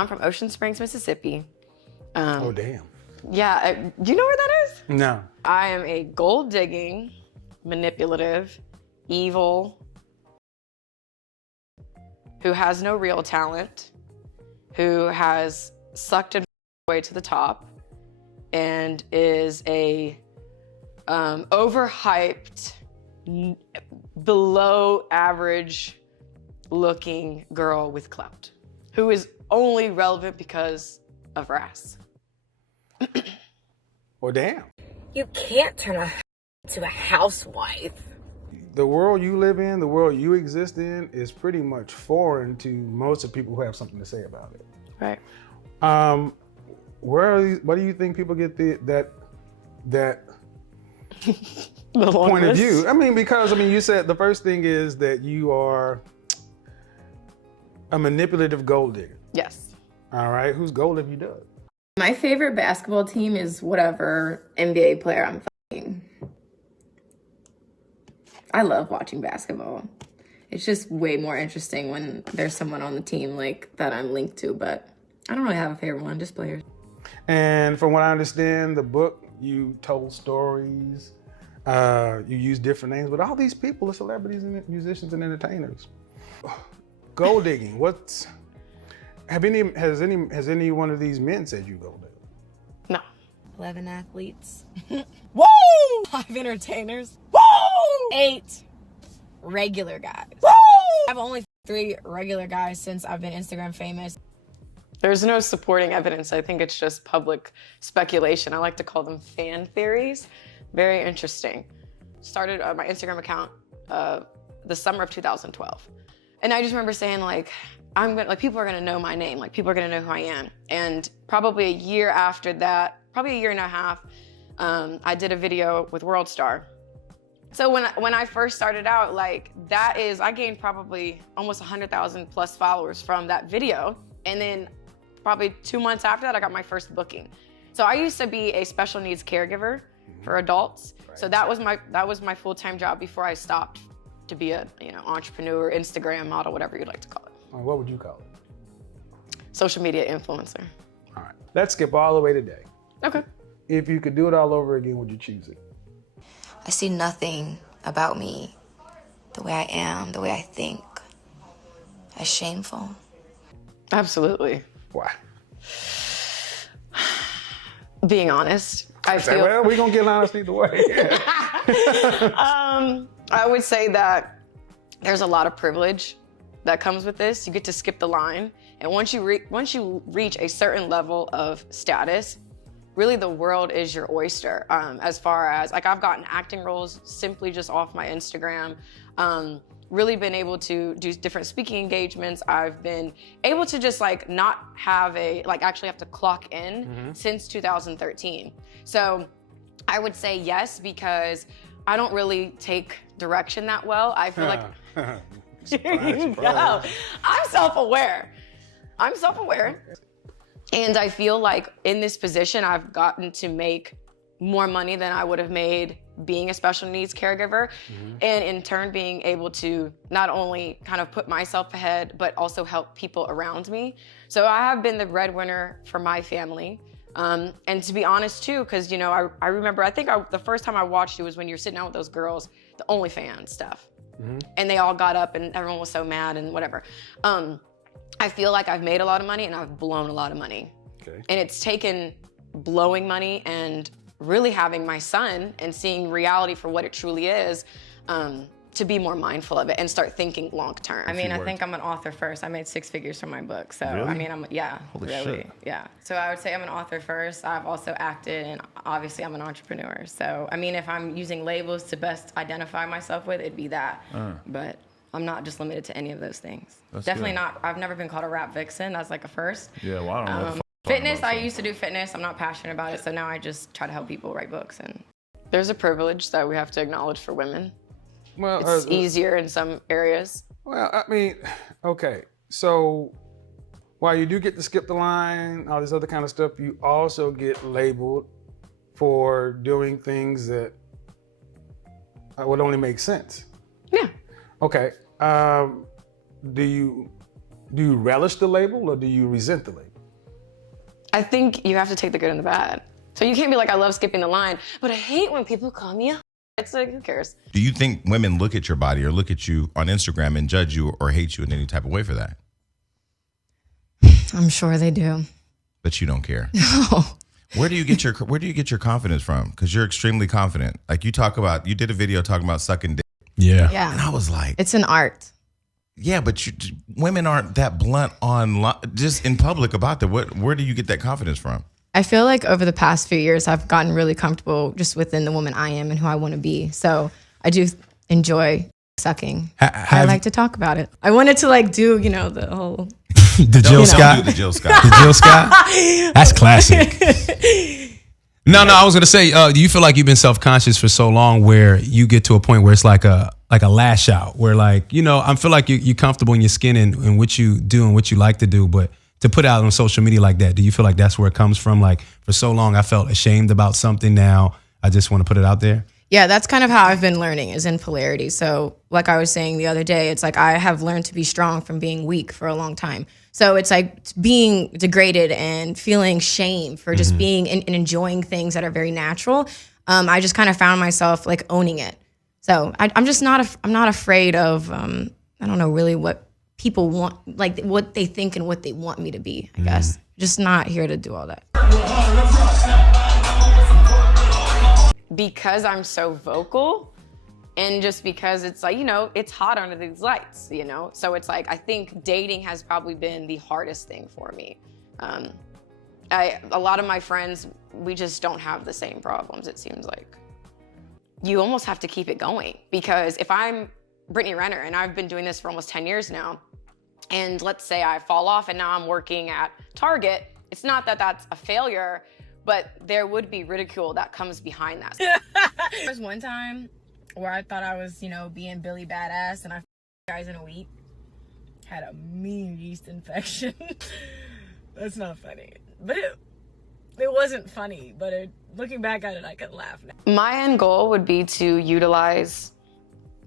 I'm from Ocean Springs, Mississippi. Oh, damn. Yeah, do you know where that is? No. I am a gold-digging, manipulative, evil, who has no real talent, who has sucked and way to the top, and is a overhyped, below average looking girl with clout, who is only relevant because of her ass. Well, damn. You can't turn a to a housewife. The world you live in, the world you exist in, is pretty much foreign to most of the people who have something to say about it. Right. Where are these? What do you think people get that The point of list. view? I mean, because you said the first thing is that you are a manipulative gold digger. Yes. All right, whose gold have you dug? My favorite basketball team is whatever NBA player I'm fucking. I love watching basketball. It's just way more interesting when there's someone on the team like that I'm linked to, but I don't really have a favorite one, just players. And from what I understand, the book, you told stories, you used different names, but all these people are celebrities and musicians and entertainers. Gold digging, has any one of these men said you gold digger? No. 11 athletes. Woo! 5 entertainers. Woo! 8 regular guys. Woo! I've only 3 regular guys since I've been Instagram famous. There's no supporting evidence. I think it's just public speculation. I like to call them fan theories. Very interesting. Started my Instagram account the summer of 2012. And I just remember saying people are gonna know my name, like people are gonna know who I am. And probably a year after that, probably a year and a half, I did a video with World Star. So when I first started out, I gained probably almost 100,000 plus followers from that video. And then probably 2 months after that, I got my first booking. So I used to be a special needs caregiver for adults. Right. So that was my full-time job before I stopped to be a entrepreneur, Instagram model, whatever you'd like to call it. What would you call it? Social media influencer. All right, let's skip all the way today. Okay. If you could do it all over again, would you choose it? I see nothing about me, the way I am, the way I think, as shameful. Absolutely. Why? Being honest, I feel. Well, we're gonna get honest either way. I would say that there's a lot of privilege that comes with this. You get to skip the line, and once you reach a certain level of status, really the world is your oyster. As far as I've gotten acting roles simply just off my Instagram. Really been able to do different speaking engagements. I've been able to just not have actually have to clock in since 2013. So I would say yes, because I don't really take direction that well. I feel like, no, I'm self-aware. And I feel like in this position, I've gotten to make more money than I would have made being a special needs caregiver, and in turn being able to not only kind of put myself ahead, but also help people around me. So I have been the breadwinner for my family. And to be honest too, because I remember, the first time I watched you was when you were sitting down with those girls, the OnlyFans stuff. And they all got up and everyone was so mad and whatever. I feel like I've made a lot of money and I've blown a lot of money. Okay. And it's taken blowing money and really having my son and seeing reality for what it truly is, to be more mindful of it and start thinking long term. I mean, I think I'm an author first. I made 6 figures from my book. So, really? I mean, Holy shit. Yeah. So I would say I'm an author first. I've also acted, and obviously I'm an entrepreneur. So, I mean, if I'm using labels to best identify myself with, it'd be that. But I'm not just limited to any of those things. That's Definitely good. not. I've never been called a rap vixen. That's like a first. Yeah, well, I don't know. What the fuck Fitness, about I that. used to do fitness. I'm not passionate about it. So now I just try to help people write books. And There's a privilege that we have to acknowledge for women. Well, It's easier in some areas. Well, I mean, okay. So while you do get to skip the line, all this other kind of stuff, you also get labeled for doing things that would only make sense. Yeah. Okay. Do you relish the label or do you resent the label? I think you have to take the good and the bad. So you can't be like, I love skipping the line, but I hate when people call me a. It's like, who cares? Do you think women look at your body or look at you on Instagram and judge you or hate you in any type of way for that? I'm sure they do. But you don't care. No. Where do you get your confidence from? Because you're extremely confident. Like you did a video talking about sucking dick. Yeah. Yeah. And I was like, It's an art. yeah, but women aren't that blunt just in public about that. Where do you get that confidence from? I feel like over the past few years, I've gotten really comfortable just within the woman I am and who I want to be. So I do enjoy sucking. I like to talk about it. I wanted to like do, the whole. The Jill Scott. Do the Jill Scott. The Jill Scott. That's classic. No, I was gonna say, do you feel like you've been self-conscious for so long where you get to a point where it's like a lash out, where like, I feel like you're comfortable in your skin and what you do and what you like to do, but to put out on social media like that, do you feel like that's where it comes from? Like for so long, I felt ashamed about something. Now I just want to put it out there. Yeah, that's kind of how I've been learning, is in polarity. So like I was saying the other day, it's like I have learned to be strong from being weak for a long time. So it's like being degraded and feeling shame for just being and enjoying things that are very natural. I just kind of found myself like owning it. So I'm just I'm not afraid of, I don't know really what people want, like what they think and what they want me to be, I guess. Just not here to do all that. Because I'm so vocal and just because it's like, it's hot under these lights, So it's like, I think dating has probably been the hardest thing for me. A lot of my friends, we just don't have the same problems, it seems like. You almost have to keep it going because if I'm Brittany Renner and I've been doing this for almost 10 years now, and let's say I fall off and now I'm working at Target, it's not that that's a failure, but there would be ridicule that comes behind that. There was one time where I thought I was, being Billy Badass, and I guys in a week. Had a mean yeast infection. That's not funny. But it wasn't funny, but looking back at it, I could laugh now. My end goal would be to utilize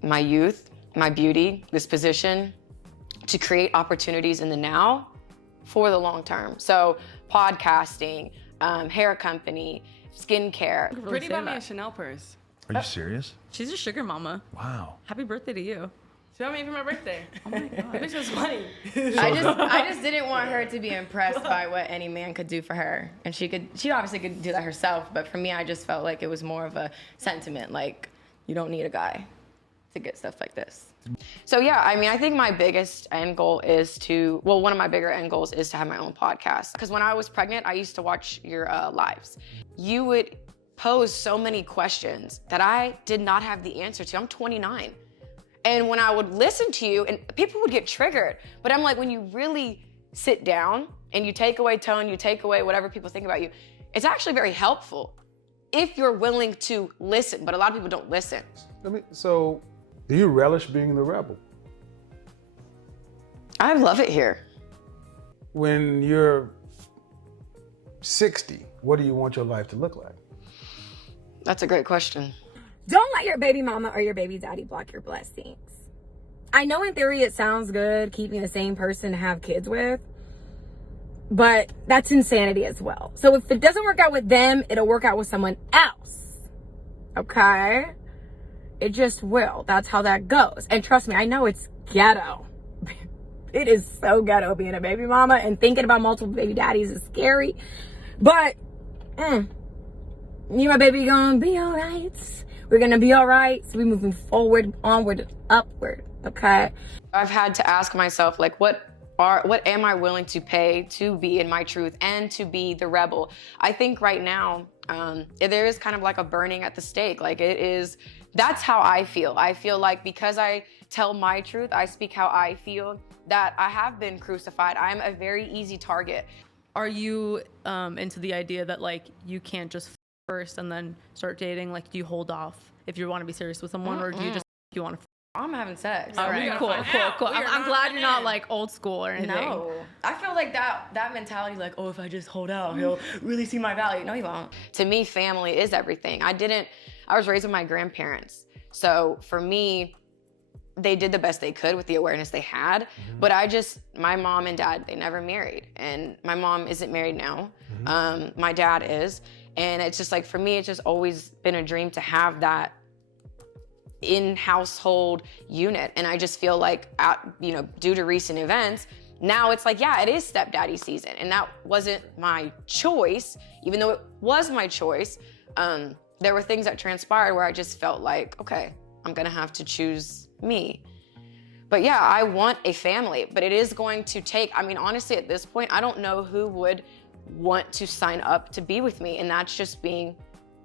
my youth, my beauty, this position, to create opportunities in the now for the long term. So podcasting, hair company, skincare. Brittany bought me a Chanel purse. Are you serious? She's a sugar mama. Wow. Happy birthday to you. She bought me for my birthday. Oh my God. That bitch was funny. I just didn't want her to be impressed by what any man could do for her. And she obviously could do that herself, but for me, I just felt like it was more of a sentiment, like you don't need a guy to get stuff like this. So yeah, I think my biggest end goal is one of my bigger end goals is to have my own podcast. Because when I was pregnant, I used to watch your lives. You would pose so many questions that I did not have the answer to. I'm 29. And when I would listen to you, and people would get triggered, but I'm like, when you really sit down and you take away tone, you take away whatever people think about you, it's actually very helpful if you're willing to listen, but a lot of people don't listen. So, do you relish being the rebel? I love it here. When you're 60, what do you want your life to look like? That's a great question. Don't let your baby mama or your baby daddy block your blessings. I know in theory it sounds good keeping the same person to have kids with, but that's insanity as well. So if it doesn't work out with them, it'll work out with someone else. Okay? It just will. That's how that goes. And trust me, I know it's ghetto. It is so ghetto being a baby mama, and thinking about multiple baby daddies is scary. But, you and my baby gonna be all right. We're gonna be all right. So we're moving forward, onward, upward, okay? I've had to ask myself, like, what am I willing to pay to be in my truth and to be the rebel? I think right now, there is kind of like a burning at the stake. Like that's how I feel. I feel like because I tell my truth, I speak how I feel, that I have been crucified. I'm a very easy target. Are you into the idea that like you can't just first and then start dating? Like, do you hold off if you want to be serious with someone, or do you just you want to? I'm having sex. All right, cool. I'm glad you're not like old school or anything. No. I feel like that mentality, like, oh, if I just hold out, he'll really see my value. No, he won't. To me, family is everything. I was raised with my grandparents. So for me, they did the best they could with the awareness they had. But my mom and dad, they never married. And my mom isn't married now. My dad is. And it's just like, for me, it's just always been a dream to have that in-household unit. And I just feel like, due to recent events, now it's like, yeah, it is stepdaddy season. And that wasn't my choice, even though it was my choice. There were things that transpired where I just felt like, okay, I'm gonna have to choose me. But yeah, I want a family, but it is going to take, honestly, at this point, I don't know who would want to sign up to be with me. And that's just being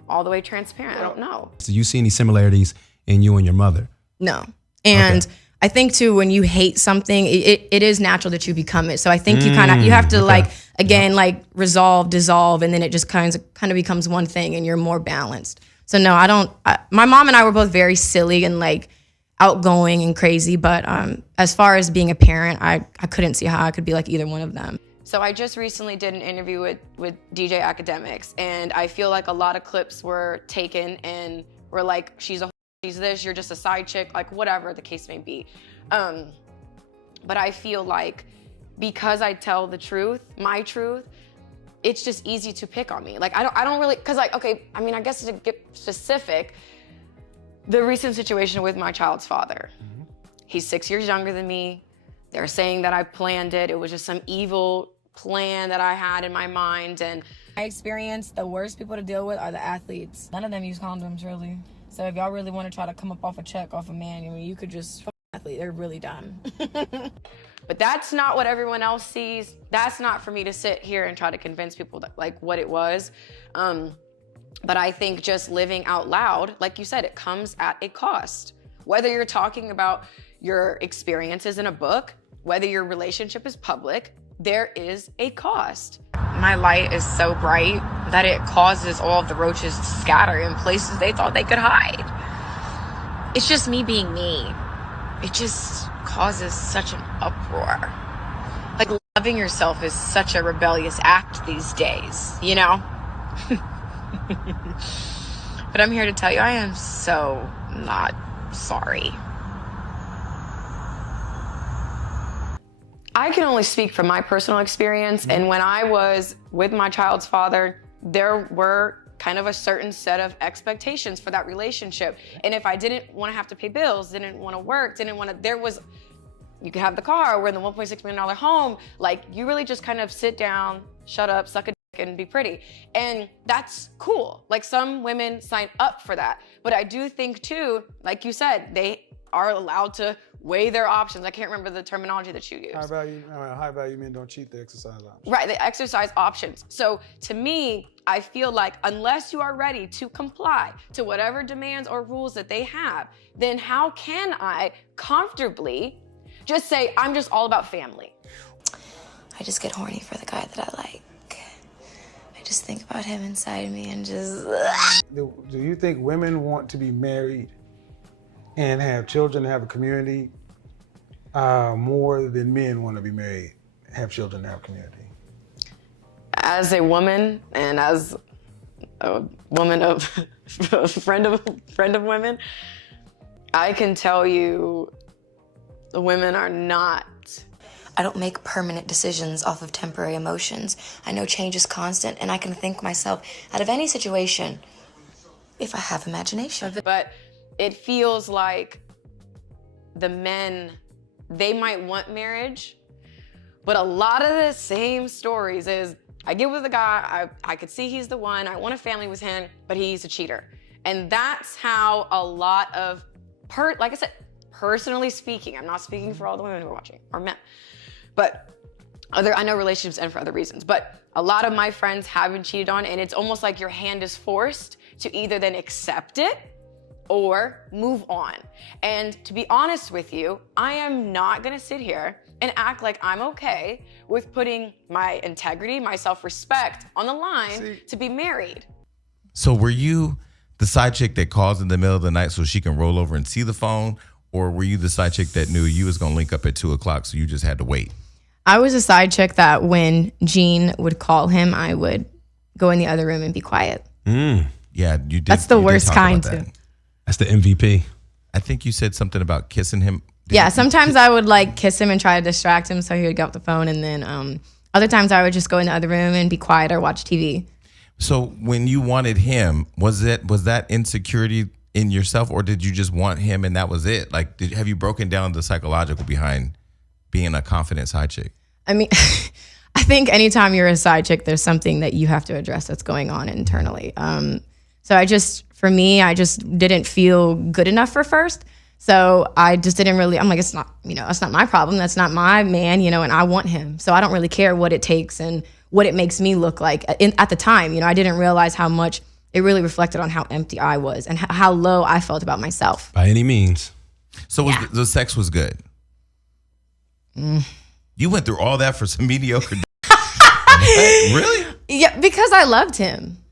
all the way transparent. I don't know. So you see any similarities in you and your mother? No. And I think too, when you hate something, it is natural that you become it. So I think you have to resolve, dissolve, and then it just kind of becomes one thing and you're more balanced. So no, my mom and I were both very silly and like outgoing and crazy. But as far as being a parent, I couldn't see how I could be like either one of them. So I just recently did an interview with DJ Academics, and I feel like a lot of clips were taken and were like, she's this, you're just a side chick, like whatever the case may be. But I feel like because I tell the truth, my truth, it's just easy to pick on me. Like I don't really, cause like, okay, I guess to get specific, the recent situation with my child's father. He's 6 years younger than me. They're saying that I planned it. It was just some evil plan that I had in my mind. And I experienced the worst people to deal with are the athletes. None of them use condoms, really. So if y'all really want to try to come up off a check off a man, you could just fuck an athlete. They're really dumb. But that's not what everyone else sees. That's not for me to sit here and try to convince people that, like, what it was. But I think just living out loud, like you said, it comes at a cost. Whether you're talking about your experiences in a book, whether your relationship is public, there is a cost. My light is so bright that it causes all of the roaches to scatter in places they thought they could hide. It's just me being me. It just causes such an uproar. Like, loving yourself is such a rebellious act these days, you know? But I'm here to tell you, I am so not sorry. I can only speak from my personal experience, and when I was with my child's father, there were kind of a certain set of expectations for that relationship. And if I didn't want to have to pay bills, didn't want to work, you could have the car, we're in the $1.6 million home, like you really just kind of sit down, shut up, suck a dick, and be pretty. And that's cool. Like, some women sign up for that. But I do think too, like you said, they are allowed to weigh their options. I can't remember the terminology that you used. High value men don't cheat, they exercise options. Right, they exercise options. So to me, I feel like unless you are ready to comply to whatever demands or rules that they have, then how can I comfortably just say, I'm just all about family? I just get horny for the guy that I like. I just think about him inside me and just... Do you think women want to be married and have children and have a community more than men want to be married, have children, and have a community? As a woman and as a woman of a friend of women, I can tell you the women are not. I don't make permanent decisions off of temporary emotions. I know change is constant, and I can think myself out of any situation if I have imagination. But it feels like the men, they might want marriage, but a lot of the same stories is, I get with a guy, I could see he's the one, I want a family with him, but he's a cheater. And that's how a lot of, like I said, personally speaking, I'm not speaking for all the women who are watching, or men, but I know relationships end for other reasons, but a lot of my friends have been cheated on, and it's almost like your hand is forced to either then accept it or move on. And to be honest with you, I am not gonna sit here and act like I'm okay with putting my integrity, my self-respect on the line to be married. So were you the side chick that calls in the middle of the night so she can roll over and see the phone? Or were you the side chick that knew you was gonna link up at 2:00, so you just had to wait? I was a side chick that when Gene would call him, I would go in the other room and be quiet. Yeah, you did. That's the worst kind too. That's the MVP. I think you said something about kissing him. Yeah, sometimes I would like kiss him and try to distract him so he would get off the phone, and then other times I would just go in the other room and be quiet or watch TV. So when you wanted him, was that insecurity in yourself, or did you just want him and that was it? Like, have you broken down the psychological behind being a confident side chick? I mean, I think anytime you're a side chick, there's something that you have to address that's going on internally. So I just didn't feel good enough for first. So I just didn't really, I'm like, it's not, it's not my problem. That's not my man, and I want him. So I don't really care what it takes and what it makes me look like. At the time, I didn't realize how much it really reflected on how empty I was and how low I felt about myself. By any means. So the sex was good? You went through all that for some mediocre. Really? Yeah, because I loved him.